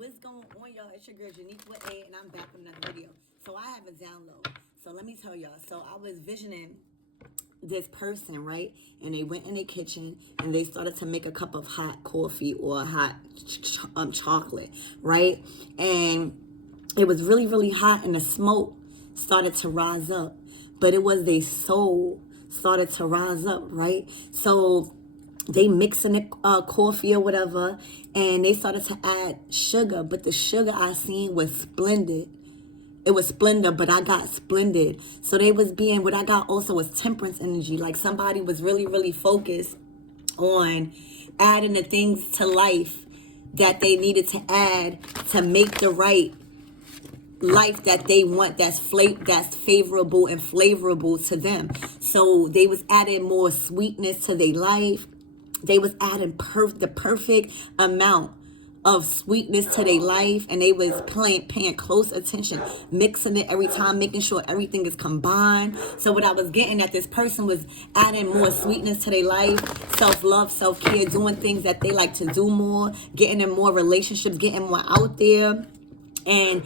What's going on, y'all? It's your girl Janique with A, and I'm back with another video. So I have a download. So let me tell y'all. So I was visioning this person, right? And they went in their kitchen and they started to make a cup of hot coffee or hot chocolate, right? And it was really, really hot, and the smoke started to rise up. But it was their soul started to rise up, right? So they mixing the coffee or whatever, and they started to add sugar, but the sugar I seen was splendid. It was splendor, but I got splendid. So they was being, what I got also was temperance energy. Like somebody was really, really focused on adding the things to life that they needed to add to make the right life that they want, that's favorable and flavorable to them. So they was adding more sweetness to their life. They was adding the perfect amount of sweetness to their life, and they was paying close attention, mixing it every time, making sure everything is combined. So what I was getting at, this person was adding more sweetness to their life, self-love, self-care, doing things that they like to do more, getting in more relationships, getting more out there. And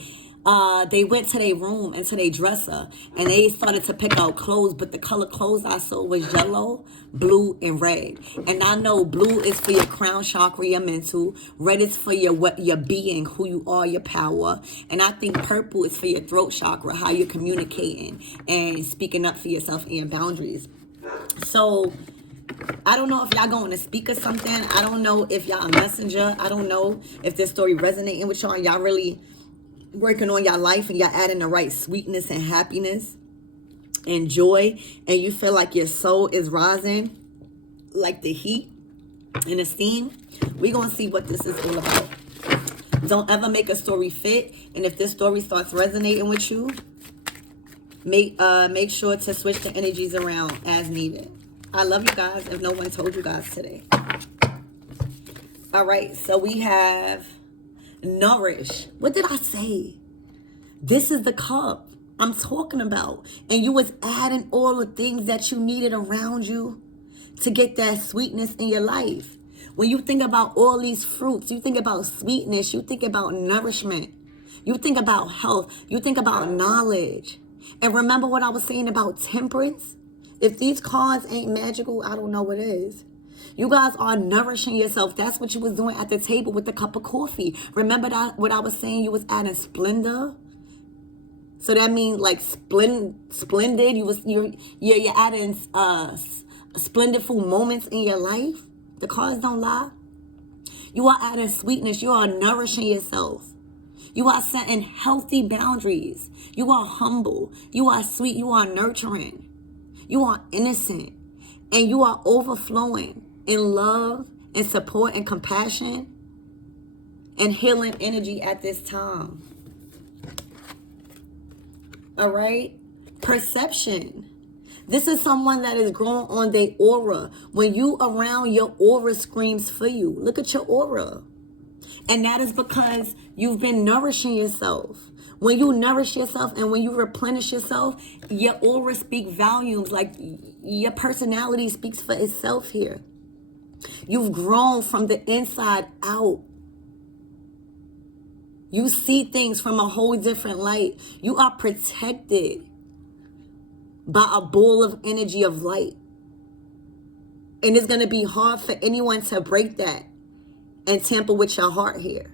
they went to their room and to their dresser, and they started to pick out clothes, but the color clothes I saw was yellow, blue, and red. And I know blue is for your crown chakra, your mental. Red is for your being, who you are, your power. And I think purple is for your throat chakra, how you're communicating and speaking up for yourself and your boundaries. So I don't know if y'all going to speak or something. I don't know if y'all a messenger. I don't know if this story resonating with y'all and y'all really working on your life and y'all adding the right sweetness and happiness and joy, and you feel like your soul is rising like the heat and the steam. We gonna see what this is all about. Don't ever make a story fit, and if this story starts resonating with you, make sure to switch the energies around as needed. I love you guys, if no one told you guys today. All right, so we have nourish. What did I say? This is the cup I'm talking about. And you was adding all the things that you needed around you to get that sweetness in your life. When you think about all these fruits, you think about sweetness, you think about nourishment, you think about health, you think about knowledge. And remember what I was saying about temperance? If these cards ain't magical, I don't know what is. You guys are nourishing yourself. That's what you was doing at the table with the cup of coffee. Remember that what I was saying? You was adding splendor. So that means like splendid. You're adding splendidful moments in your life. The cards don't lie. You are adding sweetness. You are nourishing yourself. You are setting healthy boundaries. You are humble. You are sweet. You are nurturing. You are innocent. And you are overflowing in love and support and compassion and healing energy at this time. All right? Perception. This is someone that is growing on their aura. When you around, your aura screams for you. Look at your aura. And that is because you've been nourishing yourself. When you nourish yourself and when you replenish yourself, your aura speaks volumes. Like your personality speaks for itself here. You've grown from the inside out. You see things from a whole different light. You are protected by a ball of energy of light. And it's going to be hard for anyone to break that and tamper with your heart here.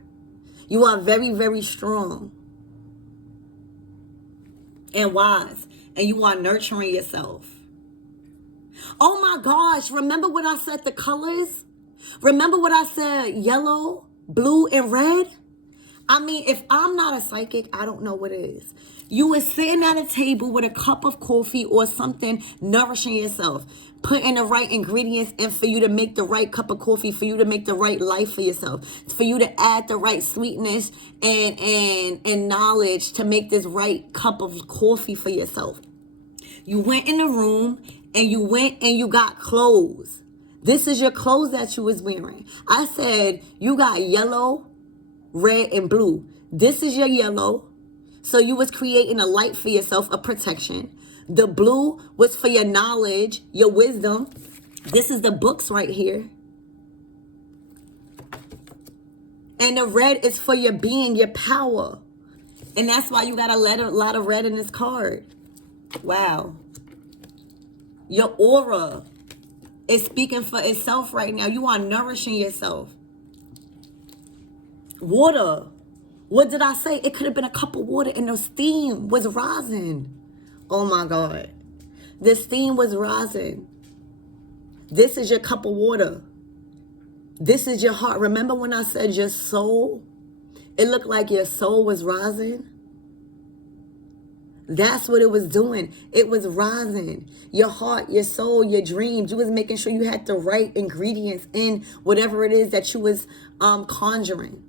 You are very, very strong and wise, and you are nurturing yourself. Oh my gosh, remember what I said, the colors? Remember what I said, yellow, blue, and red? I mean, if I'm not a psychic, I don't know what is. You were sitting at a table with a cup of coffee or something, nourishing yourself, putting the right ingredients in for you to make the right cup of coffee, for you to make the right life for yourself, for you to add the right sweetness and knowledge to make this right cup of coffee for yourself. You went in the room and you went and you got clothes. This is your clothes that you was wearing. I said you got yellow, red, and blue. This is your yellow. So you was creating a light for yourself, a protection. The blue was for your knowledge, your wisdom. This is the books right here. And the red is for your being, your power. And that's why you got a lot of red in this card. Wow. Your aura is speaking for itself right now. You are nourishing yourself. Water. What did I say? It could have been a cup of water and the steam was rising. Oh my God. The steam was rising. This is your cup of water. This is your heart. Remember when I said your soul? It looked like your soul was rising. That's what it was doing. It was rising. Your heart, your soul, your dreams. You was making sure you had the right ingredients in whatever it is that you was conjuring.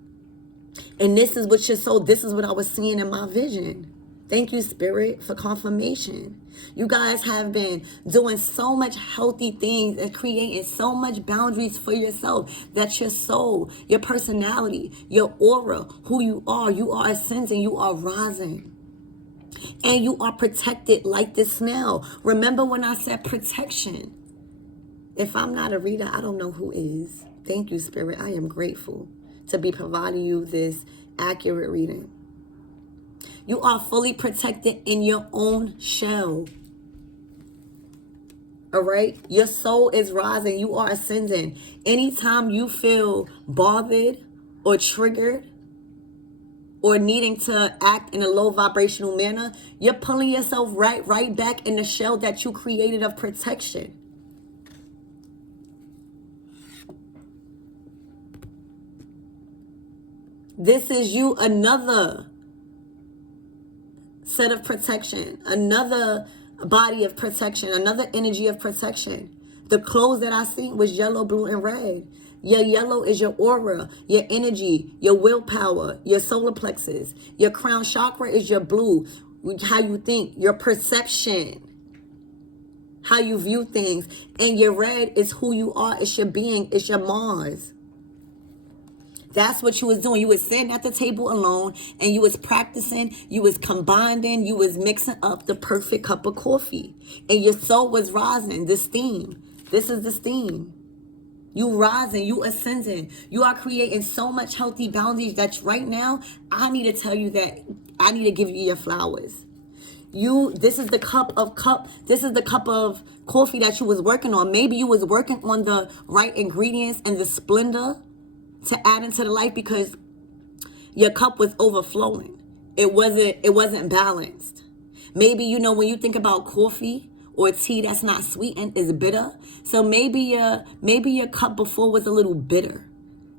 And this is what your soul, this is what I was seeing in my vision. Thank you, Spirit, for confirmation. You guys have been doing so much healthy things and creating so much boundaries for yourself that your soul, your personality, your aura, who you are ascending, you are rising. And you are protected like this snail. Remember when I said protection? If I'm not a reader, I don't know who is. Thank you, Spirit. I am grateful to be providing you this accurate reading. You are fully protected in your own shell. All right? Your soul is rising. You are ascending. Anytime you feel bothered or triggered or needing to act in a low vibrational manner, you're pulling yourself right back in the shell that you created of protection. This is you, another set of protection, another body of protection, another energy of protection. The clothes that I see was yellow, blue, and red. Your yellow is your aura, your energy, your willpower, your solar plexus. Your crown chakra is your blue, how you think, your perception, how you view things. And your red is who you are, it's your being, it's your Mars. That's what you was doing. You was sitting at the table alone and you was practicing, you was combining, you was mixing up the perfect cup of coffee. And your soul was rising, the steam. This is the steam. You rising, you ascending. You are creating so much healthy boundaries that right now, I need to tell you that I need to give you your flowers. This is the cup of coffee that you was working on. Maybe you was working on the right ingredients and the splendor to add into the life because your cup was overflowing. It wasn't balanced. Maybe, when you think about coffee or tea that's not sweetened is bitter. So maybe your cup before was a little bitter.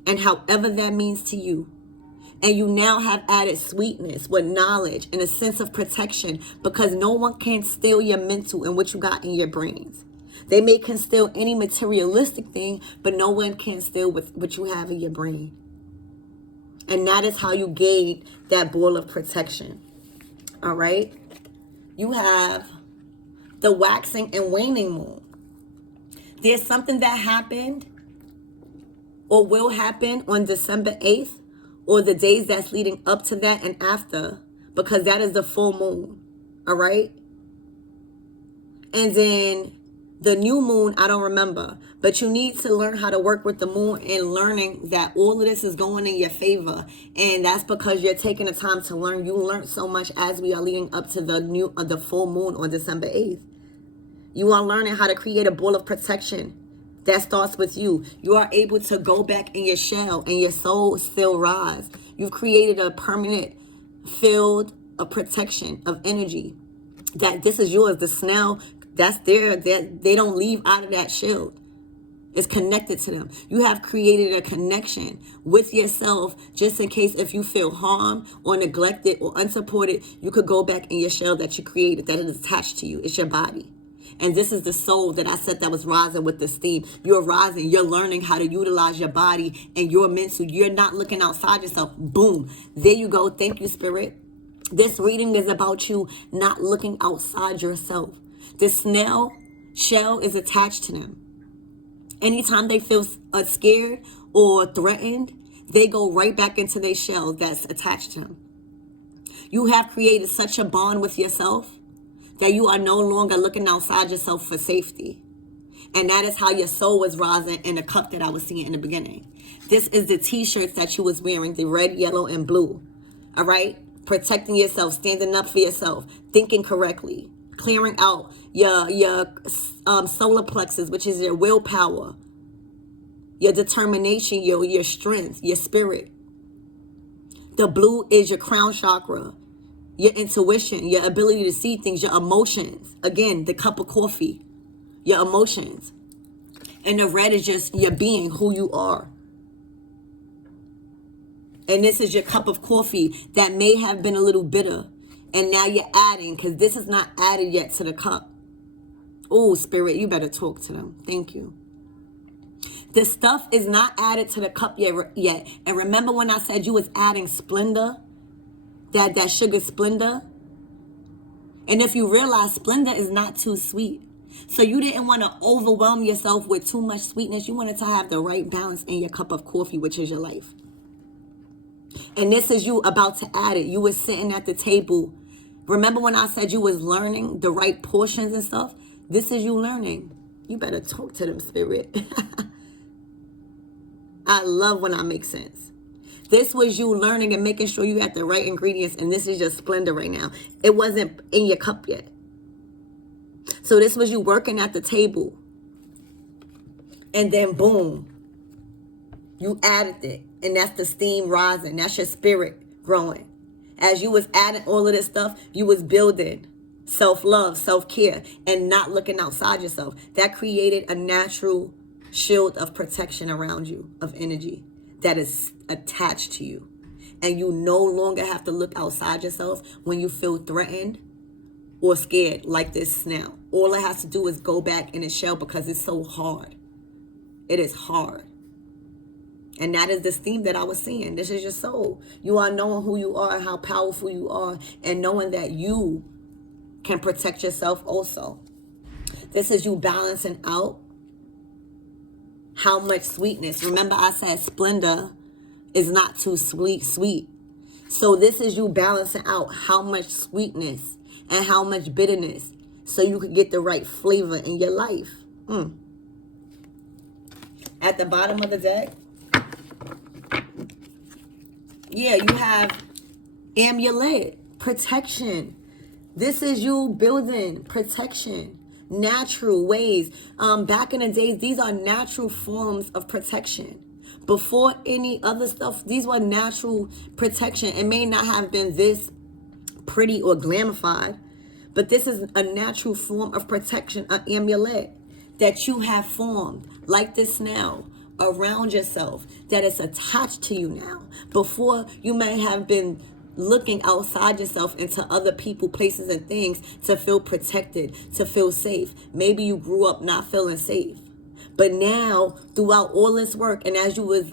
And however that means to you. And you now have added sweetness with knowledge and a sense of protection because no one can steal your mental and what you got in your brains. They can steal any materialistic thing, but no one can steal what you have in your brain. And that is how you gain that ball of protection. All right? You have the waxing and waning moon. There's something that happened or will happen on December 8th or the days that's leading up to that and after because that is the full moon. All right? And then the new moon, I don't remember. But you need to learn how to work with the moon and learning that all of this is going in your favor. And that's because you're taking the time to learn. You learned so much as we are leading up to the full moon on December 8th. You are learning how to create a ball of protection that starts with you. You are able to go back in your shell and your soul still rise. You've created a permanent field of protection, of energy. That this is yours. The snail, that's there. They don't leave out of that shield. It's connected to them. You have created a connection with yourself just in case if you feel harmed or neglected or unsupported, you could go back in your shell that you created, that is attached to you. It's your body. And this is the soul that I said that was rising with the steam. You're rising. You're learning how to utilize your body and your mental. You're not looking outside yourself. Boom. There you go. Thank you, Spirit. This reading is about you not looking outside yourself. The snail shell is attached to them. Anytime they feel scared or threatened, they go right back into their shell that's attached to them. You have created such a bond with yourself that you are no longer looking outside yourself for safety. And that is how your soul was rising in the cup that I was seeing in the beginning. This is the t-shirts that you was wearing, the red, yellow, and blue. All right? Protecting yourself, standing up for yourself, thinking correctly, clearing out your solar plexus, which is your willpower, your determination, your strength, your spirit. The blue is your crown chakra, your intuition, your ability to see things, your emotions. Again, the cup of coffee, your emotions. And the red is just your being, who you are. And this is your cup of coffee that may have been a little bitter. And now you're adding, because this is not added yet to the cup. Oh, Spirit, you better talk to them. Thank you. The stuff is not added to the cup yet. And remember when I said you was adding Splenda? That sugar Splenda? And if you realize Splenda is not too sweet. So you didn't want to overwhelm yourself with too much sweetness. You wanted to have the right balance in your cup of coffee, which is your life. And this is you about to add it. You was sitting at the table. Remember when I said you was learning the right portions and stuff? This is you learning. You better talk to them, Spirit. I love when I make sense. This was you learning and making sure you had the right ingredients. And this is your Splenda right now. It wasn't in your cup yet. So this was you working at the table. And then boom. You added it. And that's the steam rising. That's your spirit growing. As you was adding all of this stuff, you was building self-love, self-care, and not looking outside yourself. That created a natural shield of protection around you, of energy that is attached to you. And you no longer have to look outside yourself when you feel threatened or scared like this now. All it has to do is go back in its shell because it's so hard. It is hard. And that is this theme that I was seeing. This is your soul. You are knowing who you are, how powerful you are, and knowing that you can protect yourself also. This is you balancing out how much sweetness. Remember I said Splenda is not too sweet. So this is you balancing out how much sweetness and how much bitterness so you can get the right flavor in your life. At the bottom of the deck, yeah, you have amulet, protection. This is you building protection, natural ways. Back in the days, these are natural forms of protection. Before any other stuff, these were natural protection. It may not have been this pretty or glamified, but this is a natural form of protection, an amulet that you have formed, like this now, around yourself, that is attached to you now. Before, you may have been looking outside yourself into other people, places, and things to feel protected, to feel safe. Maybe you grew up not feeling safe. But now, throughout all this work, and as you was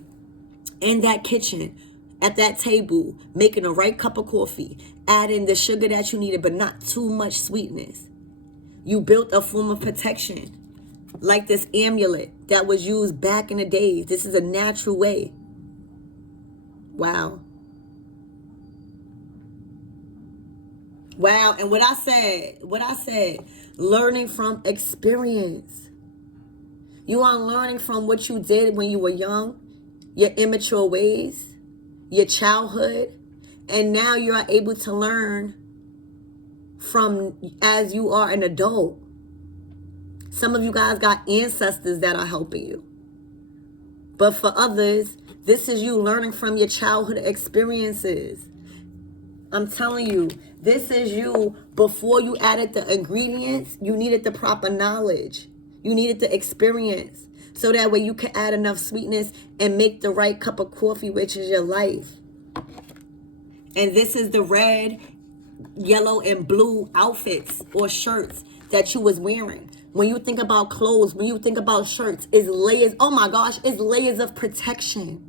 in that kitchen, at that table, making the right cup of coffee, adding the sugar that you needed, but not too much sweetness, you built a form of protection, like this amulet that was used back in the days. This is a natural way. Wow. Wow. And what I said, learning from experience. You are learning from what you did when you were young, your immature ways, your childhood, and now you are able to learn from as you are an adult. Some of you guys got ancestors that are helping you. But for others, this is you learning from your childhood experiences. I'm telling you, this is you before you added the ingredients, you needed the proper knowledge. You needed the experience. So that way you can add enough sweetness and make the right cup of coffee, which is your life. And this is the red, yellow, and blue outfits or shirts that you was wearing. When you think about clothes, when you think about shirts, it's layers. Oh my gosh, it's layers of protection.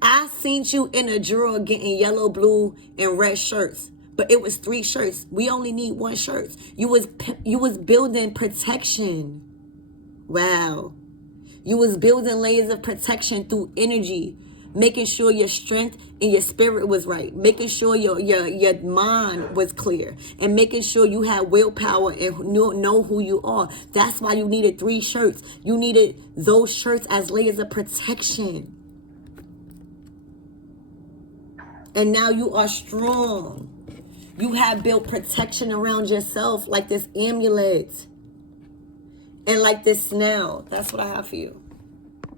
I seen you in a drawer getting yellow, blue, and red shirts. But it was 3 shirts. We only need 1 shirt. You was building protection. Wow. You was building layers of protection through energy. making sure your strength and your spirit was right, making sure your mind was clear, and making sure you had willpower and know who you are. That's why you needed 3 shirts. You needed those shirts as layers of protection. And now you are strong. You have built protection around yourself like this amulet and like this snail. That's what I have for you.